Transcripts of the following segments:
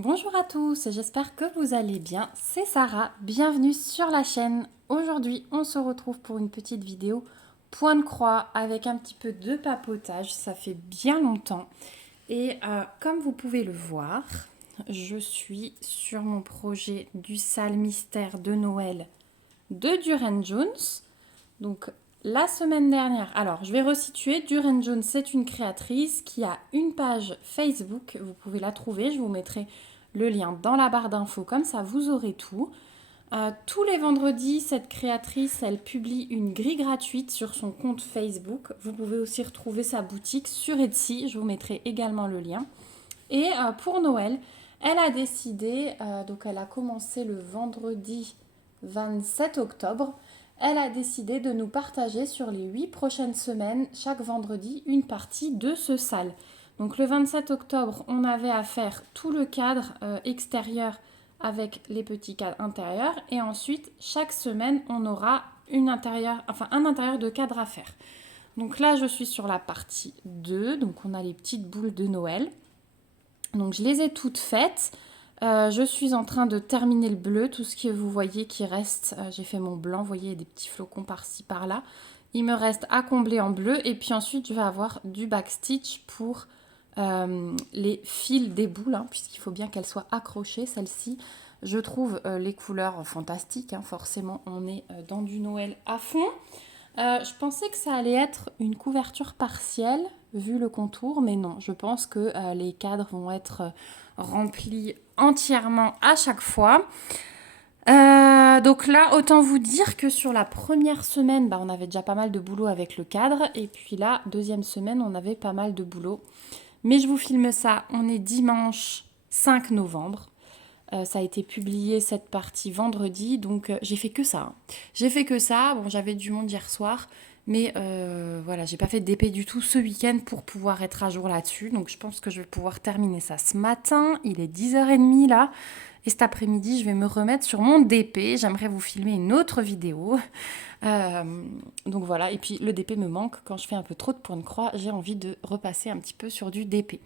Bonjour à tous, j'espère que vous allez bien. C'est Sarah, bienvenue sur la chaîne. Aujourd'hui, on se retrouve pour une petite vidéo point de croix avec un petit peu de papotage. Ça fait bien longtemps. Et comme vous pouvez le voir, je suis sur mon projet du sale mystère de Noël de Duran Jones. Donc la semaine dernière, alors je vais resituer, Duran Jones c'est une créatrice qui a une page Facebook, vous pouvez la trouver, je vous mettrai le lien dans la barre d'infos, comme ça vous aurez tout. Tous les vendredis, cette créatrice, elle publie une grille gratuite sur son compte Facebook. Vous pouvez aussi retrouver sa boutique sur Etsy, je vous mettrai également le lien. Et pour Noël, elle a décidé, donc elle a commencé le vendredi 27 octobre, elle a décidé de nous partager sur les 8 prochaines semaines, chaque vendredi, une partie de ce sale. Donc le 27 octobre, on avait à faire tout le cadre extérieur avec les petits cadres intérieurs. Et ensuite, chaque semaine, on aura un intérieur de cadre à faire. Donc là, je suis sur la partie 2. Donc on a les petites boules de Noël. Donc je les ai toutes faites. Je suis en train de terminer le bleu, tout ce que vous voyez qui reste, j'ai fait mon blanc, vous voyez des petits flocons par-ci par-là. Il me reste à combler en bleu et puis ensuite je vais avoir du backstitch pour les fils des boules, hein, puisqu'il faut bien qu'elles soient accrochées, celles-ci. Je trouve les couleurs fantastiques, hein, forcément on est dans du Noël à fond. Je pensais que ça allait être une couverture partielle, vu le contour, mais non, je pense que les cadres vont être remplis entièrement à chaque fois. Donc là, autant vous dire que sur la première semaine, on avait déjà pas mal de boulot avec le cadre, et puis là, deuxième semaine, on avait pas mal de boulot. Mais je vous filme ça, on est dimanche 5 novembre. Ça a été publié cette partie vendredi, donc j'ai fait que ça, hein. J'ai fait que ça. Bon, j'avais du monde hier soir, mais voilà, j'ai pas fait d'épée du tout ce week-end pour pouvoir être à jour là-dessus. Donc je pense que je vais pouvoir terminer ça ce matin. Il est 10h30 là. Et cet après-midi, je vais me remettre sur mon DP. J'aimerais vous filmer une autre vidéo. Donc voilà, et puis le DP me manque. Quand je fais un peu trop de points de croix, j'ai envie de repasser un petit peu sur du DP.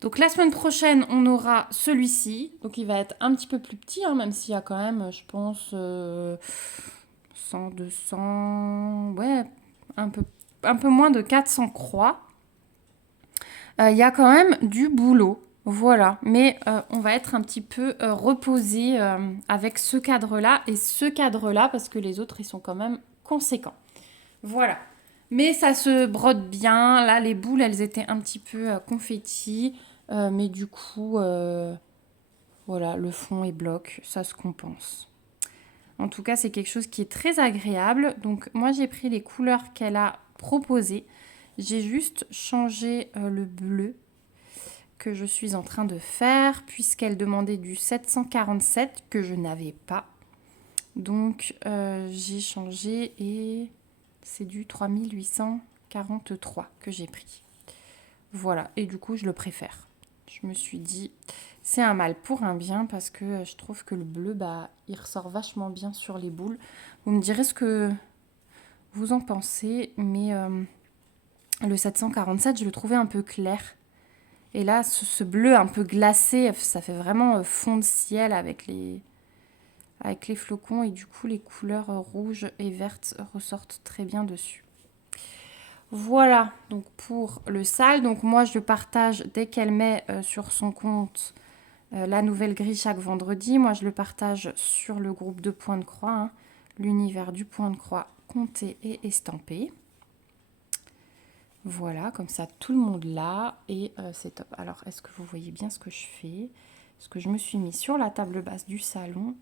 Donc la semaine prochaine, on aura celui-ci. Donc il va être un petit peu plus petit, hein, même s'il y a quand même, je pense, 100, 200, ouais, un peu moins de 400 croix. Il y a quand même du boulot. Voilà, mais on va être un petit peu reposé avec ce cadre-là et ce cadre-là parce que les autres, ils sont quand même conséquents. Voilà. Mais ça se brode bien. Là, les boules, elles étaient un petit peu confetti. Mais du coup, voilà, le fond est bloc. Ça se compense. En tout cas, c'est quelque chose qui est très agréable. Donc, moi, j'ai pris les couleurs qu'elle a proposées. J'ai juste changé le bleu que je suis en train de faire puisqu'elle demandait du 747 que je n'avais pas. Donc, j'ai changé et c'est du 3843 que j'ai pris. Voilà, et du coup, je le préfère. Je me suis dit, c'est un mal pour un bien parce que je trouve que le bleu, il ressort vachement bien sur les boules. Vous me direz ce que vous en pensez, mais le 747, je le trouvais un peu clair. Et là, ce bleu un peu glacé, ça fait vraiment fond de ciel avec les flocons. Et du coup, les couleurs rouges et vertes ressortent très bien dessus. Voilà, donc pour le sale. Donc moi, je le partage dès qu'elle met sur son compte la nouvelle grille chaque vendredi. Moi, je le partage sur le groupe de Point de Croix, hein, l'univers du Point de Croix compté et estampé. Voilà, comme ça, tout le monde l'a et c'est top. Alors, est-ce que vous voyez bien ce que je fais? Parce que je me suis mis sur la table basse du salon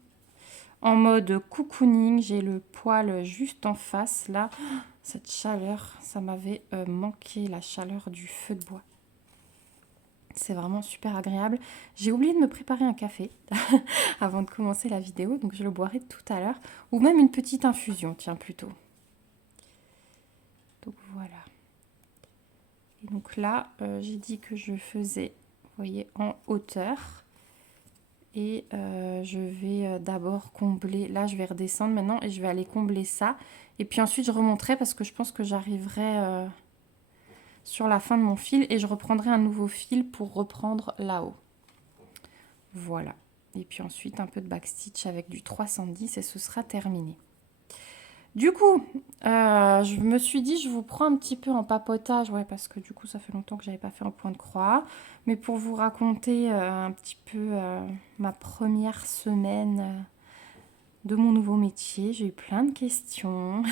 en mode cocooning. J'ai le poêle juste en face, là. Cette chaleur, ça m'avait manqué, la chaleur du feu de bois. C'est vraiment super agréable. J'ai oublié de me préparer un café avant de commencer la vidéo, donc je le boirai tout à l'heure. Ou même une petite infusion, tiens, plutôt. Donc voilà. Et donc là, j'ai dit que je faisais, vous voyez, en hauteur. Et je vais d'abord combler, là je vais redescendre maintenant et je vais aller combler ça. Et puis ensuite je remonterai parce que je pense que j'arriverai sur la fin de mon fil et je reprendrai un nouveau fil pour reprendre là-haut. Voilà. Et puis ensuite, un peu de backstitch avec du 310 et ce sera terminé. Du coup, je me suis dit, je vous prends un petit peu en papotage, ouais, parce que du coup, ça fait longtemps que j'avais pas fait un point de croix, mais pour vous raconter un petit peu ma première semaine de mon nouveau métier, j'ai eu plein de questions.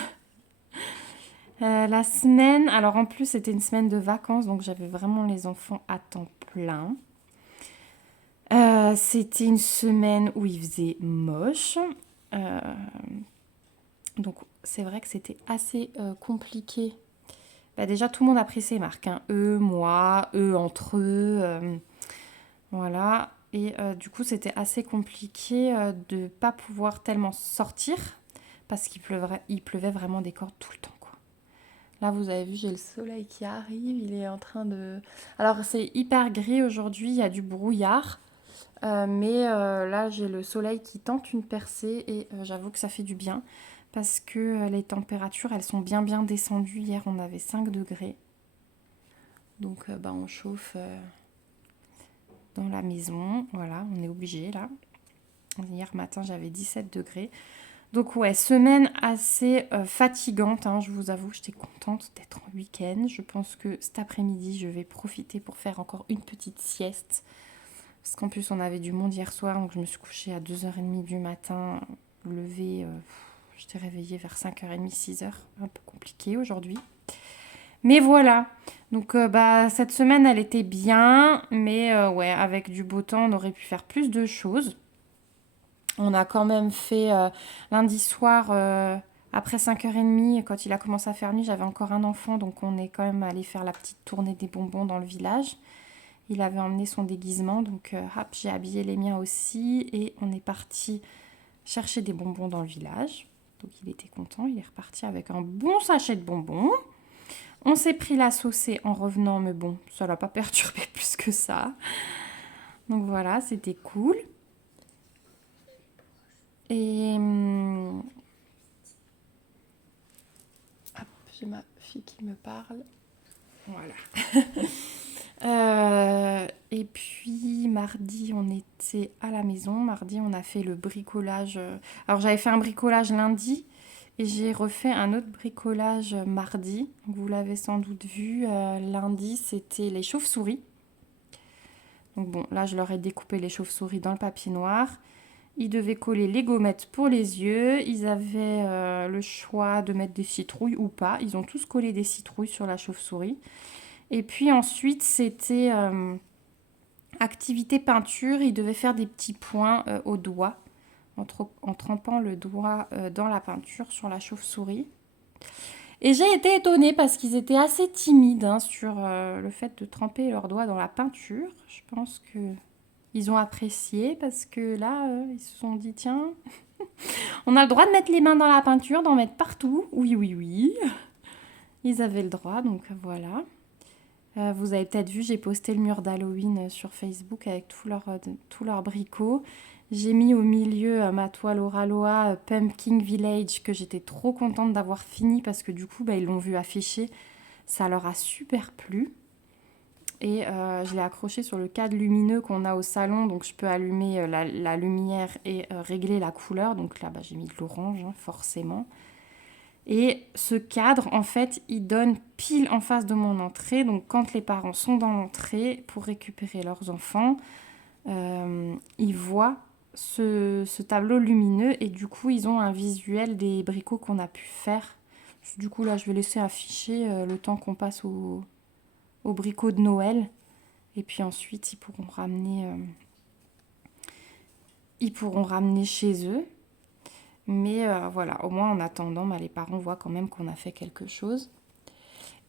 La semaine, alors en plus, c'était une semaine de vacances, donc j'avais vraiment les enfants à temps plein. C'était une semaine où il faisait moche. Euh, donc c'est vrai que c'était assez compliqué. Bah, déjà, tout le monde a pris ses marques, hein. Eux, moi, eux entre eux. Voilà. Et du coup, c'était assez compliqué de ne pas pouvoir tellement sortir parce il pleuvait vraiment des cordes tout le temps, quoi. Là, vous avez vu, j'ai le soleil qui arrive. Il est en train de... Alors, c'est hyper gris aujourd'hui. Il y a du brouillard. Mais là, j'ai le soleil qui tente une percée et j'avoue que ça fait du bien parce que les températures, elles sont bien bien descendues. Hier, on avait 5 degrés. Donc, bah, on chauffe dans la maison. Voilà, on est obligé là. Hier matin, j'avais 17 degrés. Donc, ouais, semaine assez fatigante, hein, je vous avoue. J'étais contente d'être en week-end. Je pense que cet après-midi, je vais profiter pour faire encore une petite sieste. Parce qu'en plus, on avait du monde hier soir, donc je me suis couchée à 2h30 du matin. Levée, j'étais réveillée vers 5h30, 6h. Un peu compliqué aujourd'hui. Mais voilà. Donc, bah, cette semaine, elle était bien. Mais ouais, avec du beau temps, on aurait pu faire plus de choses. On a quand même fait lundi soir, après 5h30, quand il a commencé à faire nuit, j'avais encore un enfant. Donc, on est quand même allé faire la petite tournée des bonbons dans le village. Il avait emmené son déguisement, donc hop, j'ai habillé les miens aussi et on est parti chercher des bonbons dans le village. Donc il était content, il est reparti avec un bon sachet de bonbons. On s'est pris la saucée en revenant, mais bon, ça l'a pas perturbé plus que ça. Donc voilà, c'était cool. Et hop, j'ai ma fille qui me parle. Voilà. Et puis mardi, on était à la maison. Mardi, on a fait le bricolage. Alors j'avais fait un bricolage lundi et j'ai refait un autre bricolage mardi. Vous l'avez sans doute vu. Lundi, c'était les chauves-souris. Donc bon, là, je leur ai découpé les chauves-souris dans le papier noir. Ils devaient coller les gommettes pour les yeux. Ils avaient le choix de mettre des citrouilles ou pas. Ils ont tous collé des citrouilles sur la chauve-souris. Et puis ensuite, c'était activité peinture. Ils devaient faire des petits points au doigt en trempant le doigt dans la peinture sur la chauve-souris. Et j'ai été étonnée parce qu'ils étaient assez timides sur le fait de tremper leurs doigts dans la peinture. Je pense que ils ont apprécié parce que là, ils se sont dit, tiens, on a le droit de mettre les mains dans la peinture, d'en mettre partout. Oui, oui, oui. Ils avaient le droit, donc voilà. Vous avez peut-être vu, j'ai posté le mur d'Halloween sur Facebook avec tous leurs bricots. J'ai mis au milieu ma toile Oraloa Pumpkin Village que j'étais trop contente d'avoir fini parce que du coup, bah, ils l'ont vu afficher. Ça leur a super plu. Et je l'ai accroché sur le cadre lumineux qu'on a au salon. Donc je peux allumer la lumière et régler la couleur. Donc là, bah, j'ai mis de l'orange, hein, forcément. Et ce cadre, en fait, il donne pile en face de mon entrée. Donc, quand les parents sont dans l'entrée pour récupérer leurs enfants, ils voient ce tableau lumineux et du coup, ils ont un visuel des bricots qu'on a pu faire. Du coup, là, je vais laisser afficher le temps qu'on passe au bricot de Noël. Et puis ensuite, ils pourront ramener chez eux. Mais voilà, au moins en attendant, bah, les parents voient quand même qu'on a fait quelque chose.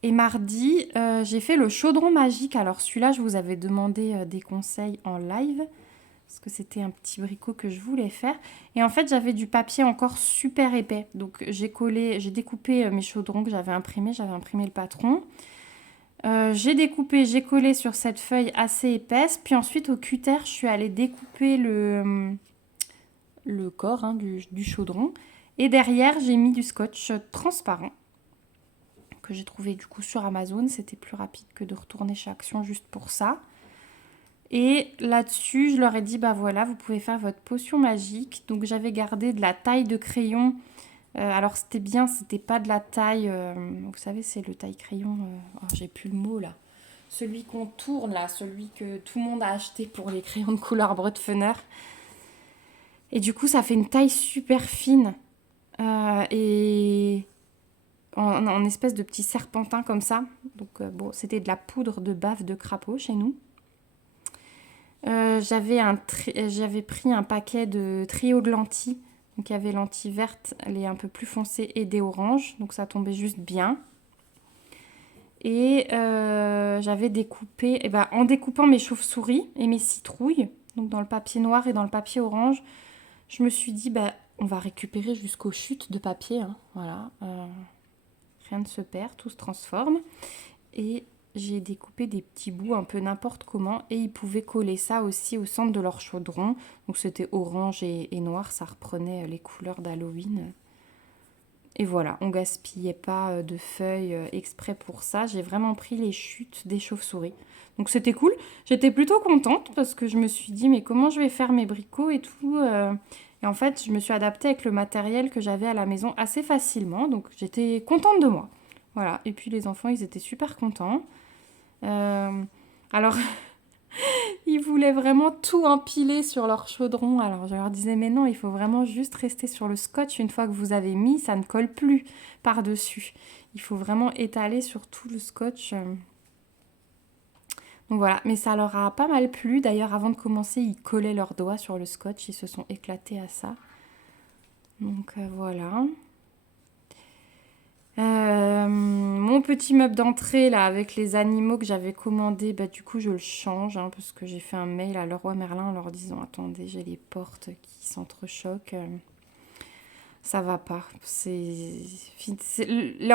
Et mardi, j'ai fait le chaudron magique. Alors celui-là, je vous avais demandé des conseils en live. Parce que c'était un petit bricot que je voulais faire. Et en fait, j'avais du papier encore super épais. Donc j'ai découpé mes chaudrons que j'avais imprimé le patron. J'ai découpé, j'ai collé sur cette feuille assez épaisse. Puis ensuite, au cutter, je suis allée découper le corps du chaudron. Et derrière, j'ai mis du scotch transparent que j'ai trouvé du coup sur Amazon. C'était plus rapide que de retourner chez Action juste pour ça. Et là-dessus, je leur ai dit, bah voilà, vous pouvez faire votre potion magique. Donc j'avais gardé de la taille de crayon. Alors c'était bien, c'était pas de la taille, vous savez, c'est le taille crayon, oh, j'ai plus le mot là. Celui qu'on tourne là, celui que tout le monde a acheté pour les crayons de couleur Brotfener. Et du coup, ça fait une taille super fine. Et en espèce de petit serpentin comme ça. Donc bon, c'était de la poudre de bave de crapaud chez nous. J'avais pris un paquet de trio de lentilles. Donc il y avait lentilles vertes, les un peu plus foncées et des oranges. Donc ça tombait juste bien. Et j'avais découpé, et ben, en découpant mes chauves-souris et mes citrouilles, donc dans le papier noir et dans le papier orange, je me suis dit, bah, on va récupérer jusqu'aux chutes de papier. Hein, voilà. Rien ne se perd, tout se transforme. Et j'ai découpé des petits bouts un peu n'importe comment et ils pouvaient coller ça aussi au centre de leur chaudron. Donc c'était orange et noir, ça reprenait les couleurs d'Halloween. Et voilà, on gaspillait pas de feuilles exprès pour ça. J'ai vraiment pris les chutes des chauves-souris. Donc c'était cool. J'étais plutôt contente parce que je me suis dit mais comment je vais faire mes bricots et tout. Et en fait, je me suis adaptée avec le matériel que j'avais à la maison assez facilement. Donc j'étais contente de moi. Voilà. Et puis les enfants, ils étaient super contents. Alors, ils voulaient vraiment tout empiler sur leur chaudron. Alors, je leur disais, mais non, il faut vraiment juste rester sur le scotch. Une fois que vous avez mis, ça ne colle plus par-dessus. Il faut vraiment étaler sur tout le scotch. Donc voilà, mais ça leur a pas mal plu. D'ailleurs, avant de commencer, ils collaient leurs doigts sur le scotch. Ils se sont éclatés à ça. Donc voilà. Mon petit meuble d'entrée là avec les animaux que j'avais commandé, bah du coup je le change hein, parce que j'ai fait un mail à Leroy Merlin en leur disant attendez j'ai les portes qui s'entrechoquent, ça va pas. En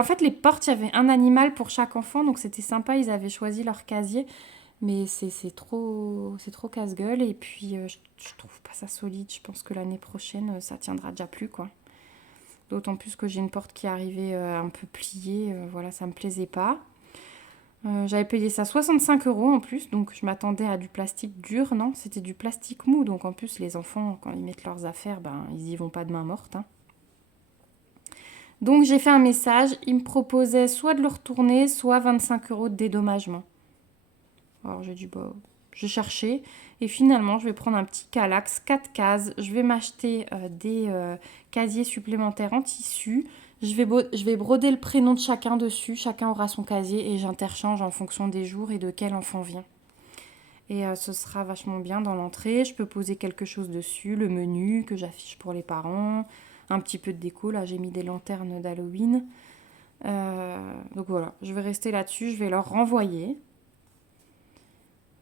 fait les portes il y avait un animal pour chaque enfant donc c'était sympa, ils avaient choisi leur casier mais c'est trop casse-gueule et puis je trouve pas ça solide, je pense que l'année prochaine ça tiendra déjà plus quoi. D'autant plus que j'ai une porte qui arrivait un peu pliée. Voilà, ça me plaisait pas. J'avais payé ça 65 € en plus. Donc je m'attendais à du plastique dur. Non, c'était du plastique mou. Donc en plus, les enfants, quand ils mettent leurs affaires, ben, ils y vont pas de main morte. Hein. Donc j'ai fait un message. Ils me proposaient soit de le retourner, soit 25 € de dédommagement. Alors j'ai dit, bah, j'ai cherché. Et finalement, je vais prendre un petit Kallax, 4 cases. Je vais m'acheter des casiers supplémentaires en tissu. Je vais broder le prénom de chacun dessus. Chacun aura son casier et j'interchange en fonction des jours et de quel enfant vient. Et ce sera vachement bien dans l'entrée. Je peux poser quelque chose dessus, le menu que j'affiche pour les parents. Un petit peu de déco. Là, j'ai mis des lanternes d'Halloween. Donc voilà, je vais rester là-dessus. Je vais leur renvoyer.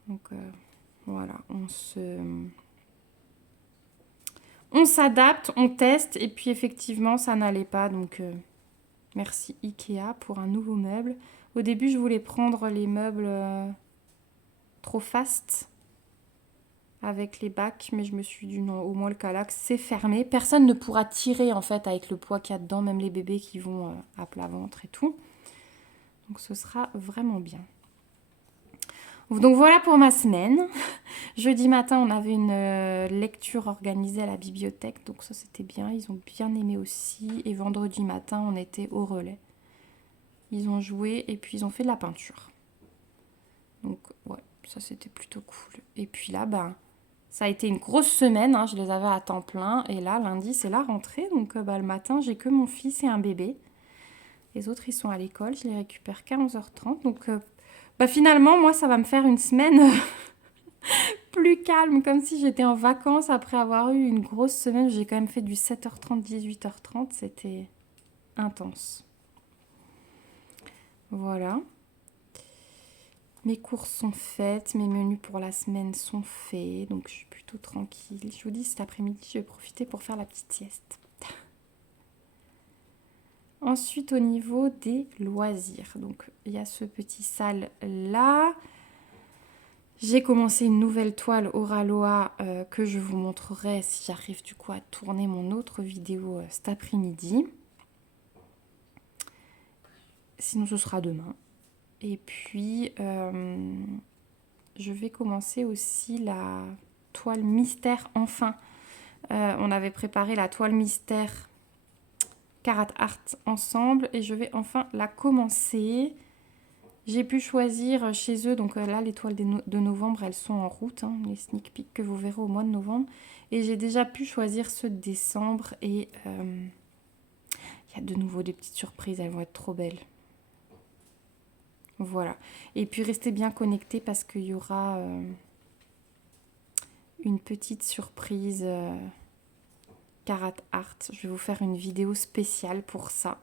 Donc voilà, on s'adapte, on teste et puis effectivement ça n'allait pas donc merci Ikea pour un nouveau meuble. Au début je voulais prendre les meubles trop fast avec les bacs mais je me suis dit non, au moins le Kallax c'est fermé. Personne ne pourra tirer en fait avec le poids qu'il y a dedans, même les bébés qui vont à plat ventre et tout. Donc ce sera vraiment bien. Donc voilà pour ma semaine. Jeudi matin, on avait une lecture organisée à la bibliothèque, donc ça c'était bien, ils ont bien aimé aussi. Et vendredi matin, on était au relais. Ils ont joué et puis ils ont fait de la peinture. Donc ouais, ça c'était plutôt cool. Et puis là, ben, ça a été une grosse semaine, hein, je les avais à temps plein. Et là, lundi, c'est la rentrée, donc le matin, j'ai que mon fils et un bébé. Les autres, ils sont à l'école, je les récupère qu'à 11h30. Donc finalement, moi, ça va me faire une semaine plus calme, comme si j'étais en vacances après avoir eu une grosse semaine. J'ai quand même fait du 7h30, 18h30, c'était intense. Voilà. Mes courses sont faites, mes menus pour la semaine sont faits, donc je suis plutôt tranquille. Je vous dis, cet après-midi, je vais profiter pour faire la petite sieste. Ensuite, au niveau des loisirs, donc il y a ce petit salle là. J'ai commencé une nouvelle toile Oraloa que je vous montrerai si j'arrive du coup à tourner mon autre vidéo cet après-midi. Sinon ce sera demain. Et puis je vais commencer aussi la toile mystère enfin. On avait préparé la toile mystère Carat Art ensemble et je vais enfin la commencer. J'ai pu choisir chez eux, donc là les toiles de novembre elles sont en route, hein, les sneak peeks que vous verrez au mois de novembre. Et j'ai déjà pu choisir ceux de décembre et il y a de nouveau des petites surprises, elles vont être trop belles. Voilà. Et puis restez bien connectés parce qu'il y aura une petite surprise Carat Art. Je vais vous faire une vidéo spéciale pour ça.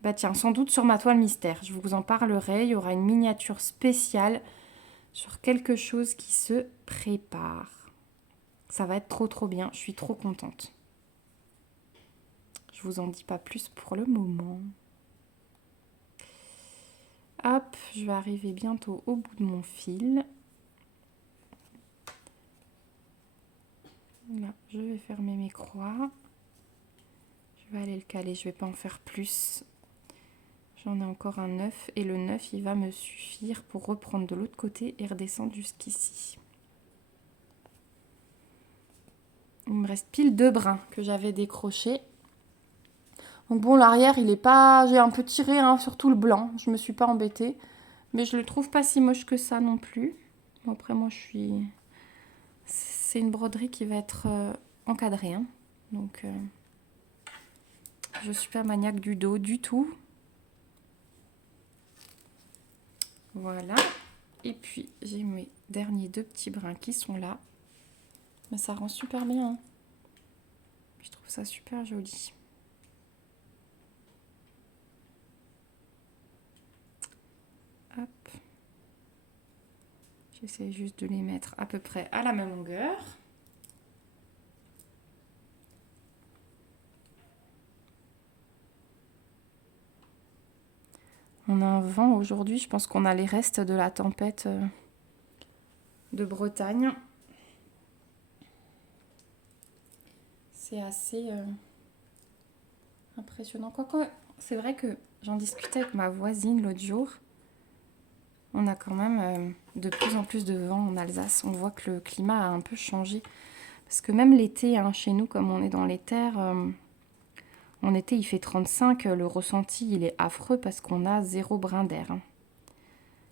Bah tiens, sans doute sur ma toile mystère. Je vous en parlerai. Il y aura une miniature spéciale sur quelque chose qui se prépare. Ça va être trop bien. Je suis trop contente. Je vous en dis pas plus pour le moment. Hop, je vais arriver bientôt au bout de mon fil. Là, je vais fermer mes croix. Je vais aller le caler. Je vais pas en faire plus. J'en ai encore un 9 et le 9 il va me suffire pour reprendre de l'autre côté et redescendre jusqu'ici. Il me reste pile 2 brins que j'avais décrochés. Donc bon, l'arrière il est pas... J'ai un peu tiré hein, surtout le blanc, je me suis pas embêtée. Mais je le trouve pas si moche que ça non plus. Bon, après moi je suis... C'est une broderie qui va être encadrée. Hein. Donc je suis pas maniaque du dos du tout. Voilà. Et puis, j'ai mes derniers 2 petits brins qui sont là. Mais ça rend super bien. Hein. Je trouve ça super joli. Hop. J'essaie juste de les mettre à peu près à la même longueur. On a un vent aujourd'hui. Je pense qu'on a les restes de la tempête de Bretagne. C'est assez impressionnant. Quoique, c'est vrai que j'en discutais avec ma voisine l'autre jour. On a quand même de plus en plus de vent en Alsace. On voit que le climat a un peu changé. Parce que même l'été, hein, chez nous, comme on est dans les terres, en été il fait 35. Le ressenti, il est affreux parce qu'on a 0 brin d'air. Hein.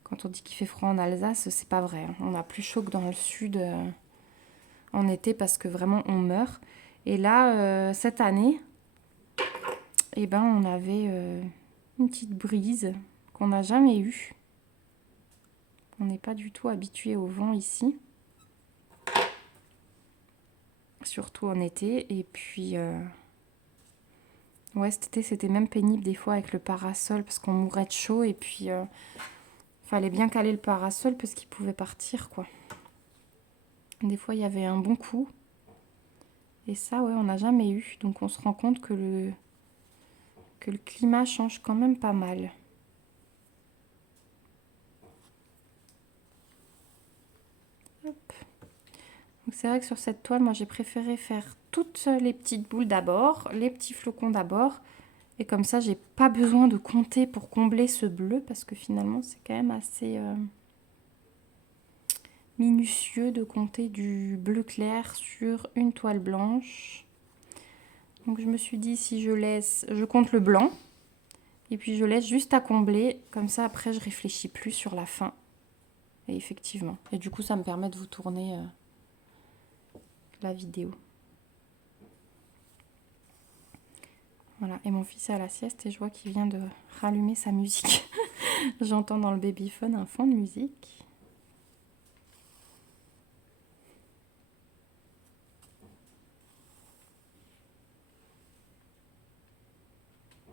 Quand on dit qu'il fait froid en Alsace, c'est pas vrai. Hein. On a plus chaud que dans le sud en été parce que vraiment on meurt. Et là, cette année, eh ben, on avait une petite brise qu'on n'a jamais eue. On n'est pas du tout habitué au vent ici. Surtout en été. Et puis, ouais, cet été, c'était même pénible des fois avec le parasol parce qu'on mourait de chaud. Et puis, fallait bien caler le parasol parce qu'il pouvait partir, quoi. Des fois, il y avait un bon coup. Et ça, ouais, on n'a jamais eu. Donc, on se rend compte que le climat change quand même pas mal. Hop. Donc, c'est vrai que sur cette toile, moi, j'ai préféré faire toutes les petites boules d'abord, les petits flocons d'abord. Et comme ça, j'ai pas besoin de compter pour combler ce bleu parce que finalement, c'est quand même assez minutieux de compter du bleu clair sur une toile blanche. Donc, je me suis dit, si je laisse, je compte le blanc et puis je laisse juste à combler. Comme ça, après, je réfléchis plus sur la fin. Et effectivement. Et du coup, ça me permet de vous tourner la vidéo. Voilà, et mon fils est à la sieste et je vois qu'il vient de rallumer sa musique. J'entends dans le babyphone un fond de musique.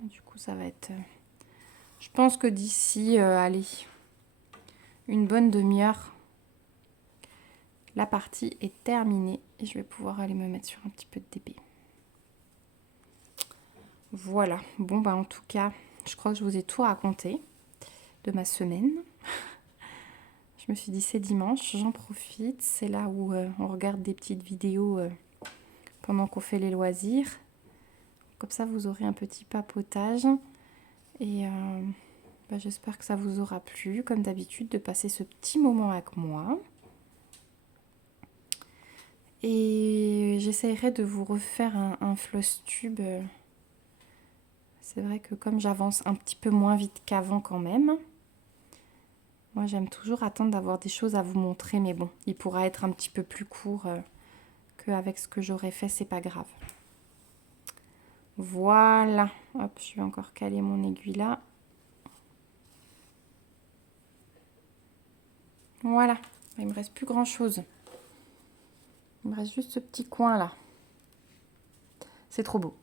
Du coup, ça va être... je pense que d'ici, allez, une bonne demi-heure, la partie est terminée et je vais pouvoir aller me mettre sur un petit peu de DP. Voilà, bon bah en tout cas, je crois que je vous ai tout raconté de ma semaine. Je me suis dit c'est dimanche, j'en profite, c'est là où on regarde des petites vidéos pendant qu'on fait les loisirs. Comme ça vous aurez un petit papotage et Bah, j'espère que ça vous aura plu, comme d'habitude, de passer ce petit moment avec moi. Et j'essaierai de vous refaire un floss tube. C'est vrai que comme j'avance un petit peu moins vite qu'avant quand même, moi j'aime toujours attendre d'avoir des choses à vous montrer, mais bon, il pourra être un petit peu plus court qu'avec ce que j'aurais fait, c'est pas grave. Voilà, hop, je vais encore caler mon aiguille là. Voilà, il me reste plus grand chose. Il me reste juste ce petit coin là. C'est trop beau.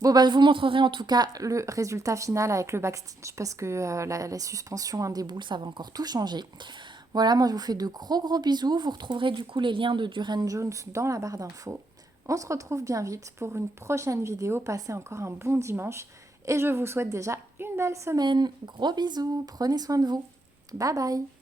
Bon, bah, je vous montrerai en tout cas le résultat final avec le backstitch parce que la suspension des boules, ça va encore tout changer. Voilà, moi je vous fais de gros bisous. Vous retrouverez du coup les liens de Durand Jones dans la barre d'infos. On se retrouve bien vite pour une prochaine vidéo. Passez encore un bon dimanche et je vous souhaite déjà une belle semaine. Gros bisous, prenez soin de vous. Bye bye.